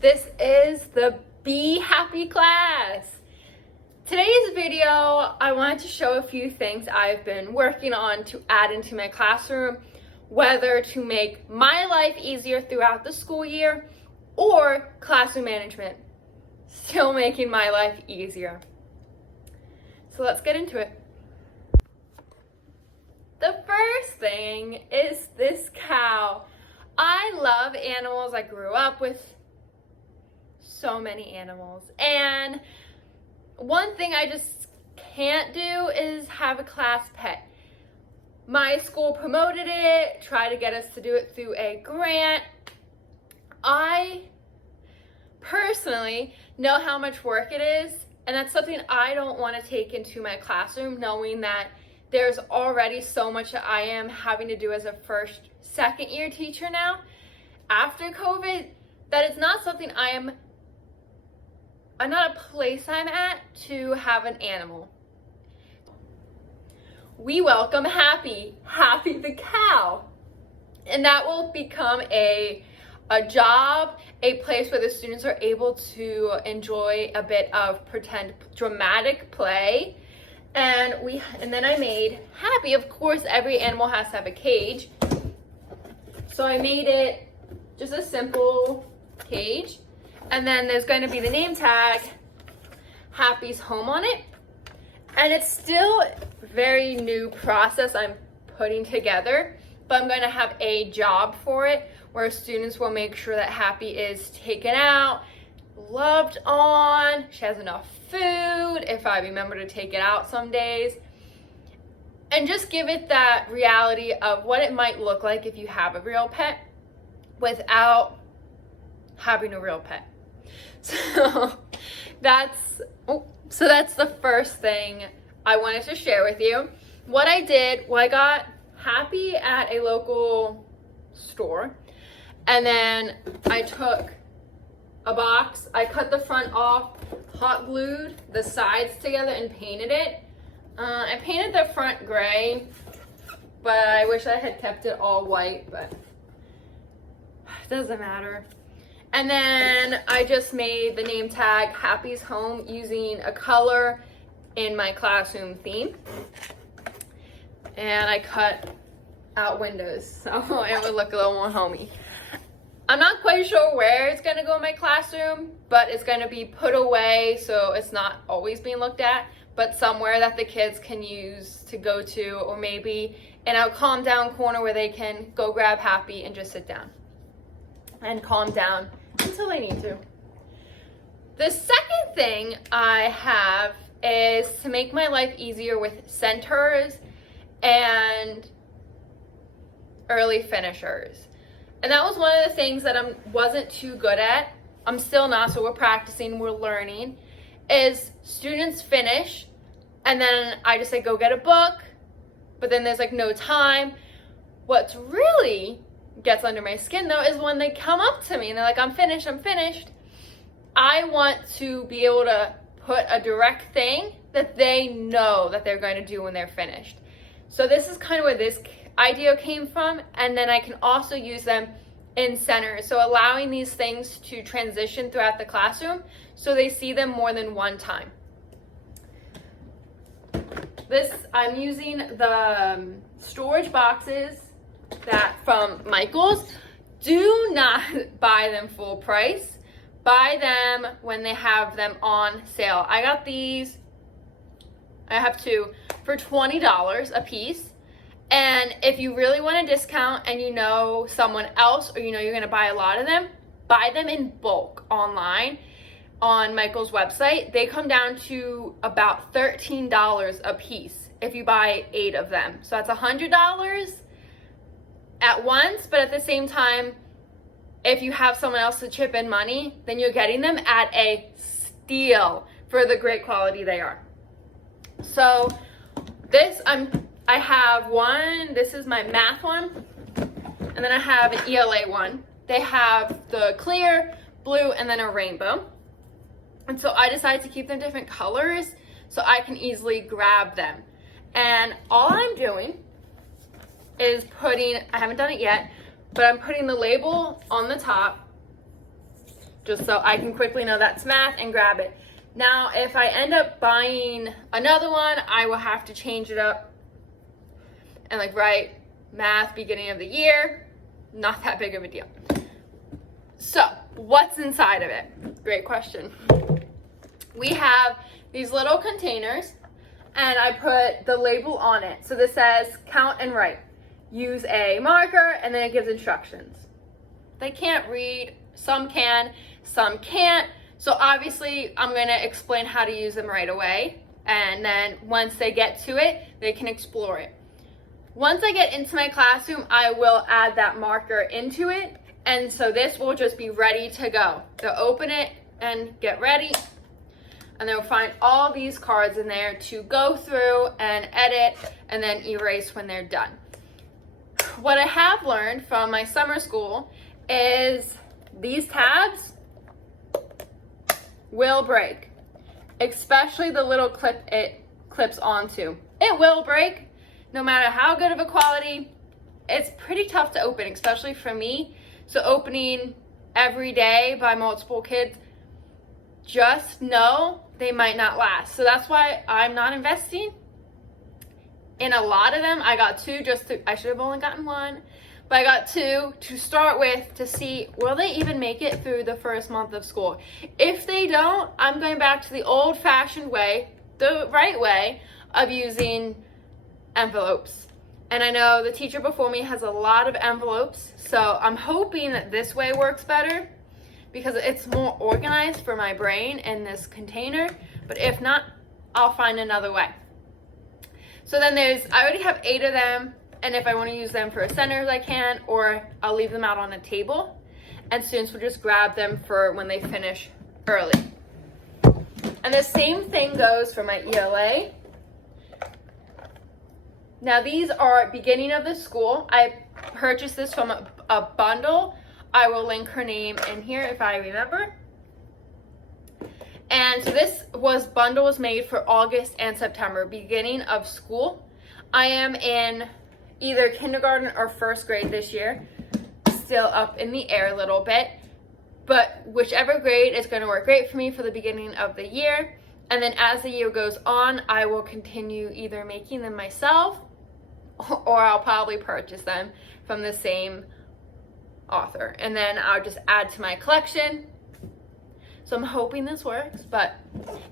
This is the Be Happy class. Today's video, I wanted to show a few things I've been working on to add into my classroom, whether to make my life easier throughout the school year or classroom management, still making my life easier. So let's get into it. The first thing is this cow. I love animals. I grew up with so many animals. And one thing I just can't do is have a class pet. My school promoted it, tried to get us to do it through a grant. I personally know how much work it is, and that's something I don't want to take into my classroom, knowing that there's already so much that I am having to do as a second year teacher now after COVID, that it's not something I'm not a place I'm at to have an animal. We welcome Happy the cow. And that will become a job, a place where the students are able to enjoy a bit of pretend dramatic play. And then I made Happy. Of course, every animal has to have a cage. So I made it just a simple cage. And then there's going to be the name tag, Happy's Home, on it. And it's still a very new process I'm putting together, but I'm going to have a job for it where students will make sure that Happy is taken out, loved on, she has enough food, if I remember to take it out some days, and just give it that reality of what it might look like if you have a real pet without having a real pet. So that's the first thing I wanted to share with you. What I did, I got Happy at a local store, and then I took a box, I cut the front off, hot glued the sides together and painted it. I painted the front gray, but I wish I had kept it all white, but it doesn't matter. And then I just made the name tag Happy's Home using a color in my classroom theme. And I cut out windows so it would look a little more homey. I'm not quite sure where it's gonna go in my classroom, but it's gonna be put away so it's not always being looked at, but somewhere that the kids can use to go to, or maybe in a calm down corner where they can go grab Happy and just sit down and calm down until they need to. The second thing I have is to make my life easier with centers and early finishers. And that was one of the things that I wasn't too good at. I'm still not, so we're practicing, we're learning, is students finish and then I just say go get a book, but then there's like no time. What's really gets under my skin though is when they come up to me and they're like, I'm finished. I want to be able to put a direct thing that they know that they're going to do when they're finished. So this is kind of where this idea came from, and then I can also use them in centers, so allowing these things to transition throughout the classroom so they see them more than one time. I'm using the storage boxes that from Michaels. Do not buy them full price. Buy them when they have them on sale. I got these, I have two, for $20 a piece. And if you really want a discount and you know someone else, or you know you're gonna buy a lot of them, buy them in bulk online on Michael's website. They come down to about $13 a piece if you buy 8 of them. So that's $100 at once, but at the same time, if you have someone else to chip in money, then you're getting them at a steal for the great quality they are. So I have one, this is my math one, and then I have an ELA one. They have the clear, blue, and then a rainbow. And so I decided to keep them different colors so I can easily grab them. And all I'm doing is I haven't done it yet, but I'm putting the label on the top, just so I can quickly know that's math and grab it. Now, if I end up buying another one, I will have to change it up and like write math beginning of the year. Not that big of a deal. So, what's inside of it? Great question. We have these little containers, and I put the label on it. So this says count and write. Use a marker, and then it gives instructions. They can't read, some can, some can't. So obviously I'm gonna explain how to use them right away. And then once they get to it, they can explore it. Once I get into my classroom, I will add that marker into it. And so this will just be ready to go. They'll open it and get ready. And they'll find all these cards in there to go through and edit and then erase when they're done. What I have learned from my summer school is these tabs will break, especially the little clip it clips onto. It will break no matter how good of a quality. It's pretty tough to open, especially for me. So opening every day by multiple kids, just know they might not last. So that's why I'm not investing in a lot of them. I got two I should have only gotten one, but I got two to start with to see, will they even make it through the first month of school? If they don't, I'm going back to the old-fashioned way, the right way of using envelopes. And I know the teacher before me has a lot of envelopes, so I'm hoping that this way works better because it's more organized for my brain in this container. But if not, I'll find another way. So then I already have 8 of them, and if I want to use them for centers, I can, or I'll leave them out on a table, and students will just grab them for when they finish early. And the same thing goes for my ELA. Now these are beginning of the school. I purchased this from a bundle. I will link her name in here if I remember. And so this bundle was made for August and September, beginning of school. I am in either kindergarten or first grade this year, still up in the air a little bit, but whichever grade is going to work great for me for the beginning of the year. And then as the year goes on, I will continue either making them myself or I'll probably purchase them from the same author. And then I'll just add to my collection. So I'm hoping this works, but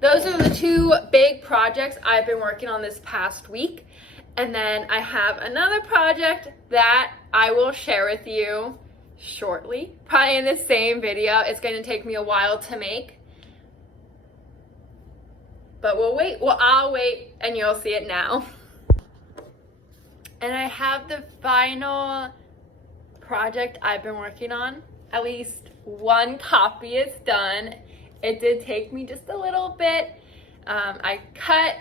those are the 2 big projects I've been working on this past week. And then I have another project that I will share with you shortly, probably in the same video. It's going to take me a while to make, but we'll wait. Well, I'll wait and you'll see it now. And I have the final project I've been working on. At least one copy is done. It did take me just a little bit. I cut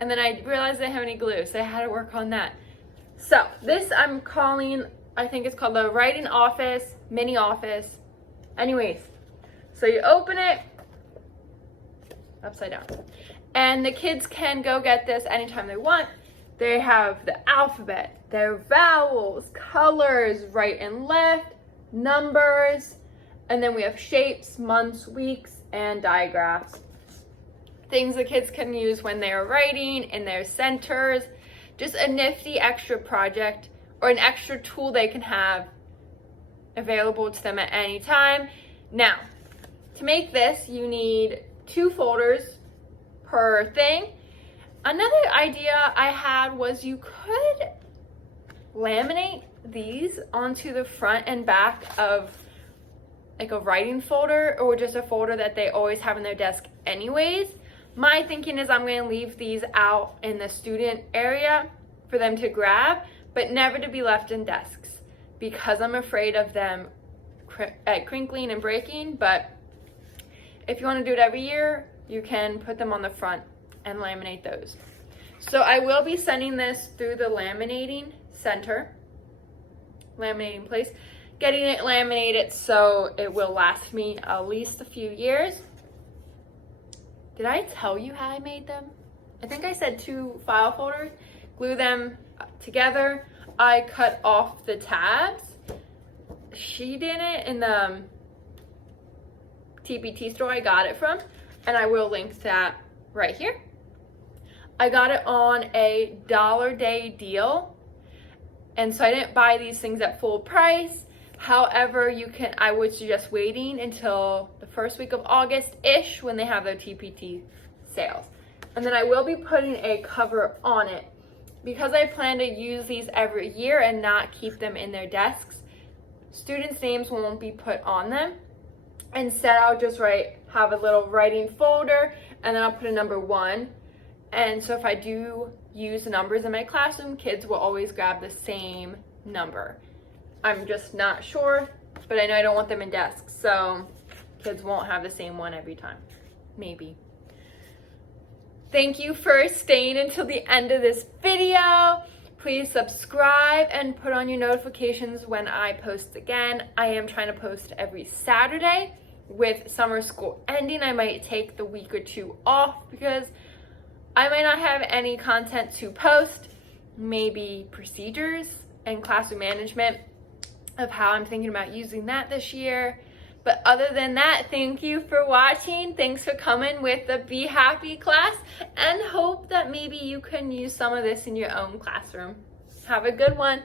and then I realized I didn't have any glue, so I had to work on that. So this I'm calling, I think it's called the Writing Office, Mini Office. Anyways, so you open it upside down. And the kids can go get this anytime they want. They have the alphabet, their vowels, colors, right and left, numbers, and then we have shapes, months, weeks, and digraphs. Things the kids can use when they're writing in their centers. Just a nifty extra project or an extra tool they can have available to them at any time. Now, to make this, you need 2 folders per thing. Another idea I had was you could laminate these onto the front and back of like a writing folder or just a folder that they always have in their desk anyways. My thinking is I'm going to leave these out in the student area for them to grab, but never to be left in desks because I'm afraid of them crinkling and breaking. But if you want to do it every year, you can put them on the front and laminate those. So I will be sending this through the laminating center, laminating place, getting it laminated so it will last me at least a few years. Did I tell you how I made them? I think I said 2 file folders, glue them together. I cut off the tabs. She did it in the TPT store I got it from, and I will link to that right here. I got it on a $1 day deal, and so I didn't buy these things at full price. However, I would suggest waiting until the first week of August-ish when they have their TPT sales. And then I will be putting a cover on it. Because I plan to use these every year and not keep them in their desks, students' names won't be put on them. Instead, I'll just have a little writing folder, and then I'll put a number 1. And so if I do use the numbers in my classroom, kids will always grab the same number. I'm just not sure, but I know I don't want them in desks, so kids won't have the same one every time. Maybe. Thank you for staying until the end of this video. Please subscribe and put on your notifications when I post again. I am trying to post every Saturday. With summer school ending, I might take the week or 2 off because I might not have any content to post. Maybe procedures and classroom management of how I'm thinking about using that this year. But other than that, thank you for watching. Thanks for coming with the Be Happy class, and hope that maybe you can use some of this in your own classroom. Have a good one.